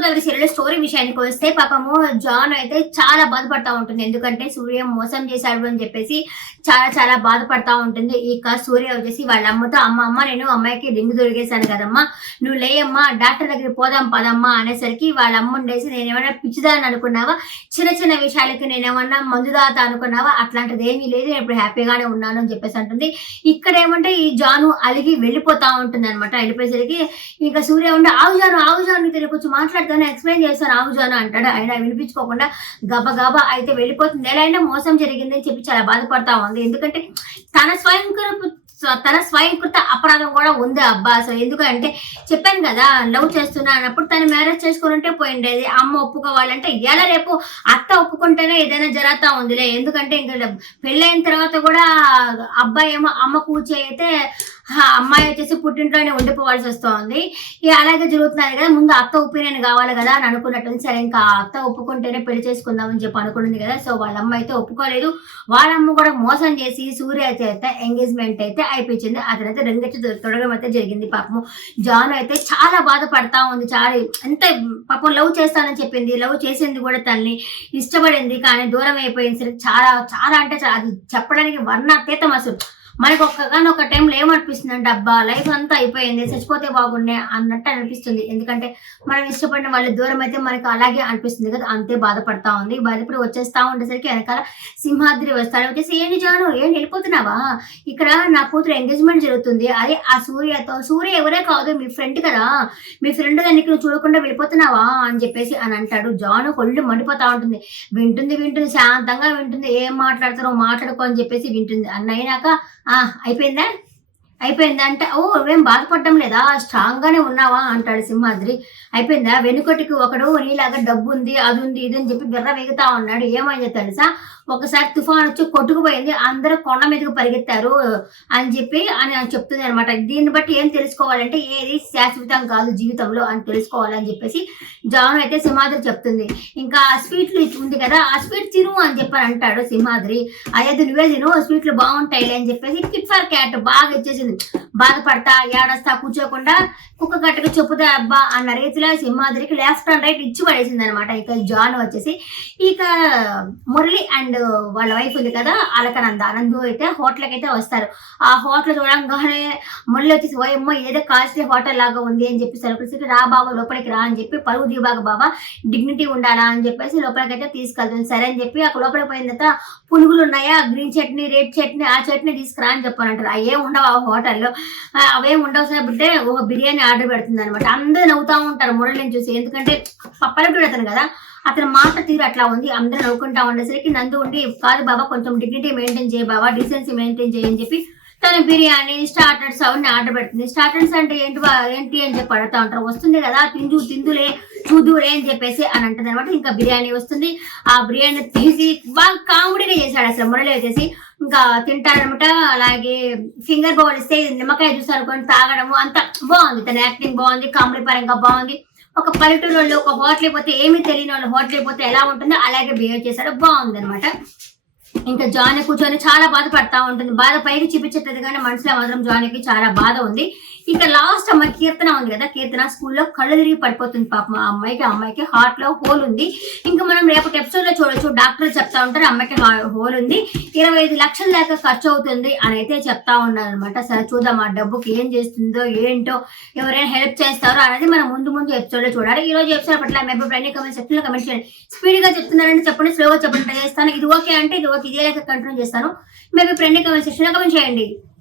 Godavari serial story విషయానికి వస్తే పాపము జాన్ అయితే చాలా బాధపడతా ఉంటుంది. ఎందుకంటే సూర్య మోసం చేశాడు అని చెప్పేసి చాలా చాలా బాధపడతా ఉంటుంది. ఇక సూర్య వచ్చేసి వాళ్ళ అమ్మతో అమ్మ నేను అమ్మాయికి రింగు దొరికేశాను కదమ్మా, నువ్వు లేయమ్మా డాక్టర్ దగ్గరికి పోదాం పదమ్మా అనేసరికి వాళ్ళ అమ్మ ఉండేసి నేనేమన్నా పిచ్చిదాన్ని అనుకున్నావా, చిన్న చిన్న విషయాలకి నేనేమన్నా మందుదాత అనుకున్నావా, అట్లాంటిది ఏమీ లేదు, నేను ఇప్పుడు హ్యాపీగానే ఉన్నాను అని చెప్పేసి అంటుంది. ఇక్కడ ఏమంటే ఈ జాను అలిగి వెళ్ళిపోతా ఉంటుంది అనమాట. వెళ్ళిపోయేసరికి ఇంకా సూర్య ఉండి ఆగు జాను నీతో కొంచెం మాట్లాడుతాను, ఎక్స్ప్లెయిన్ చేస్తాను ఆగు జాను అంటాడు. ఆయన వినిపించుకోకుండా గబగబా అయితే వెళ్ళిపోతుంది. ఎలా అయినా మోసం జరిగింది అని చెప్పి చాలా బాధపడతా ఉంది. ఎందుకంటే తన స్వయంకృత అపరాధం కూడా ఉంది అబ్బా. సో ఎందుకంటే చెప్పాను కదా లవ్ చేస్తున్నా అన్నప్పుడు తను మ్యారేజ్ చేసుకుని ఉంటే పోయిండేది. అమ్మ ఒప్పుకోవాలంటే ఎలా రేపు అత్త ఒప్పుకుంటేనే ఏదైనా జరుగుతా ఉందిలే. ఎందుకంటే ఇంకా పెళ్ళైన తర్వాత కూడా అబ్బాయి ఏమో అమ్మ కూర్చి అయితే అమ్మాయి వచ్చేసి పుట్టింట్లోనే ఉండిపోవాల్సి వస్తుంది. ఇక అలాగే జరుగుతున్నది కదా, ముందు అత్త ఒపీనియన్ కావాలి కదా అని అనుకున్నట్టుంది. సరే ఇంకా అత్త ఒప్పుకుంటేనే పెళ్లి చేసుకుందామని చెప్పి అనుకున్నది కదా. సో వాళ్ళ అమ్మ అయితే ఒప్పుకోలేదు. వాళ్ళమ్మ కూడా మోసం చేసి సూర్య అయితే ఎంగేజ్మెంట్ అయితే అయిపోయింది. అతనైతే రింగెచ్చి తొడగం అయితే జరిగింది. పాపము జాను అయితే చాలా బాధపడతా ఉంది. చాలా ఎంత పాపం లవ్ చేస్తానని చెప్పింది, లవ్ చేసింది కూడా తల్లి ఇష్టపడింది, కానీ దూరం అయిపోయింది. సరే చాలా చాలా అంటే అది చెప్పడానికి వర్ణాతీతం. అసలు మనకు ఒక్క టైంలో ఏమనిపిస్తుంది అంటే అబ్బా లైఫ్ అంతా అయిపోయింది, చచ్చిపోతే బాగుండే అన్నట్టు అనిపిస్తుంది. ఎందుకంటే మనం ఇష్టపడిన వాళ్ళు దూరం అయితే మనకు అలాగే అనిపిస్తుంది కదా, అంతే బాధపడతా ఉంది. బాధపడి వచ్చేస్తా ఉండేసరికి వెనకాల సింహాద్రి వస్తాడు. వచ్చేసి ఏంటి జాను ఏంటి వెళ్ళిపోతున్నావా, ఇక్కడ నా కూతురు ఎంగేజ్మెంట్ జరుగుతుంది, అదే ఆ సూర్యతో. సూర్య ఎవరే కాదు మీ ఫ్రెండ్ కదా, మీ ఫ్రెండ్ దానికి నువ్వు చూడకుండా వెళ్ళిపోతున్నావా అని చెప్పేసి అని అంటాడు. జాను కొళ్ళు మండిపోతా ఉంటుంది. వింటుంది శాంతంగా వింటుంది. ఏం మాట్లాడతారో మాట్లాడుకో అని చెప్పేసి వింటుంది. అన్నయ్యాక అయిపోయిందా అంటే ఓ నువ్వేం బాధపడడం లేదా, స్ట్రాంగ్ గానే ఉన్నావా అంటాడు సింహాద్రి. అయిపోయిందా, వెనుకొటికి ఒకడు నీలాగా డబ్బు ఉంది అది ఉంది ఇది అని చెప్పి బిర్ర వేగుతా ఉన్నాడు. ఏమైందో తెలుసా, ఒకసారి తుఫాన్ వచ్చి కొట్టుకుపోయింది, అందరూ కొండ మీదకి పరిగెత్తారు అని చెప్పి అని చెప్తుంది అనమాట. దీన్ని బట్టి ఏం తెలుసుకోవాలంటే ఏది శాశ్వతం కాదు జీవితంలో అని తెలుసుకోవాలని చెప్పేసి జాను అయితే సింహాద్రి చెప్తుంది. ఇంకా ఆ స్వీట్లు ఉంది కదా, ఆ స్వీట్ తిను అని చెప్పని అంటాడు సింహాద్రి. అయ్యేది నువ్వే తిను, స్వీట్లు బాగుంటాయిలే అని చెప్పేసి కిట్ ఫర్ క్యాట్ బాగా ఇచ్చేసింది. బాధపడతా ఏడస్తా కూర్చోకుండా కుక్క కట్టకు చెప్పుదా అబ్బా అన్న రీతిలో సింహాద్రికి లెఫ్ట్ అండ్ రైట్ ఇచ్చి పడేసింది అనమాట. ఇక జాన్ వచ్చేసి ఇక మురళి అండ్ వాళ్ళ వైఫ్ ఉంది కదా అలకనంద ఆనంద్ అయితే హోటల్కి అయితే వస్తారు. ఆ హోటల్ చూడంగానే మురళి వచ్చేసి ఓయమ్మ ఏదో కాస్ట్లీ హోటల్ లాగా ఉంది అని చెప్పి సరుకులకి రా బాబా లోపలికి రా అని చెప్పి పరుగు దిబాగా బాబా డిగ్నిటీ ఉండాలా అని చెప్పేసి లోపలికి అయితే తీసుకెళ్తుంది. సరే అని చెప్పి అక్కడ లోపలికి పోయిన తర్వాత పునుగులు ఉన్నాయా, గ్రీన్ చట్నీ రెడ్ చట్నీ ఆ చట్నీ తీసుకురా అని చెప్పానంటారు. అవి ఏం ఉండవు ఆ హోటల్లో, అవేం ఉండవు సార్ అంటే ఒక బిర్యానీ ఆర్డర్ పెడుతుంది అనమాట. అందరూ నవ్వుతా ఉంటారు మురళిని చూసి. ఎందుకంటే పల్లెటూరు అతను కదా, అతని మాట తీరు అట్లా ఉంది. అందరూ నవ్వుకుంటా ఉండేసరికి నందు ఉండి కాదు బాబా కొంచెం డిగ్నిటీ మెయింటైన్ చేయ బాబా, డీసెన్సీ మెయింటైన్ చేయని చెప్పి తన బిర్యానీ స్టార్టర్స్ అవన్నీ ఆర్డర్ పెడుతుంది. స్టార్టర్స్ అంటే ఏంటి అని చెప్పి అడుగుతా ఉంటారు. వస్తుంది కదా తిందులే చూదులే అని చెప్పేసి అని అంటుంది అనమాట. ఇంకా బిర్యానీ వస్తుంది. ఆ బిర్యానీ తీసి బాగా కామెడీగా చేశాడు అసలు మురళి వచ్చేసి. ఇంకా తింటారనమాట. అలాగే ఫింగర్ బౌల్ ఇస్తే నిమ్మకాయ జ్యూస్ అనుకొని తాగడము అంత బాగుంది. తన యాక్టింగ్ బాగుంది, కామెడీ పరంగా బాగుంది. ఒక పల్లెటూరు వాళ్ళు ఒక హోటల్ పోతే ఏమీ తెలియని వాళ్ళు హోటల్ పోతే ఎలా ఉంటుందో అలాగే బిహేవ్ చేశాడు, బాగుంది అనమాట. ఇంకా జానీ కూర్చొని చాలా బాధపడతా ఉంటుంది. బాధ పైకి చూపించట్లేదు కానీ మనసులో మాత్రం జానీకి చాలా బాధ ఉంది. ఇక లాస్ట్ అమ్మాయి కీర్తన ఉంది కదా, కీర్తన స్కూల్లో కళ్ళు తిరిగి పడిపోతుంది పాపం. ఆ అమ్మాయికి హార్ట్ లో హోల్ ఉంది. ఇంకా మనం రేపటి ఎపిసోడ్ లో చూడొచ్చు, డాక్టర్లు చెప్తా ఉంటారు అమ్మాయికి హోల్ ఉంది, 25 లక్షల దాకా ఖర్చు అవుతుంది అని అయితే చెప్తా ఉన్నారు అనమాట. సరే చూద్దాం ఆ డబ్బుకి ఏం చేస్తుందో ఏంటో, ఎవరైనా హెల్ప్ చేస్తారో అనేది మనం ముందు ఎపిసోడ్ లో చూడాలి. ఈ రోజు ఎపిసోడ్ పట్ల మీ అభిప్రాయాన్ని కమెంట్ సెక్షన్ లో కమెంట్ చేయండి. స్పీడ్ గా చెప్తున్నారంటే చెప్పండి, స్లోగా చెప్పండి ట్రై చేస్తాను. ఇది ఓకే అంటే ఇది ఓకే, ఇదే లేక కంటిన్యూ చేస్తాను. మీ అభిప్రాయాన్ని కమెంట్ సెక్షన్ లో కమెంట్ చేయండి.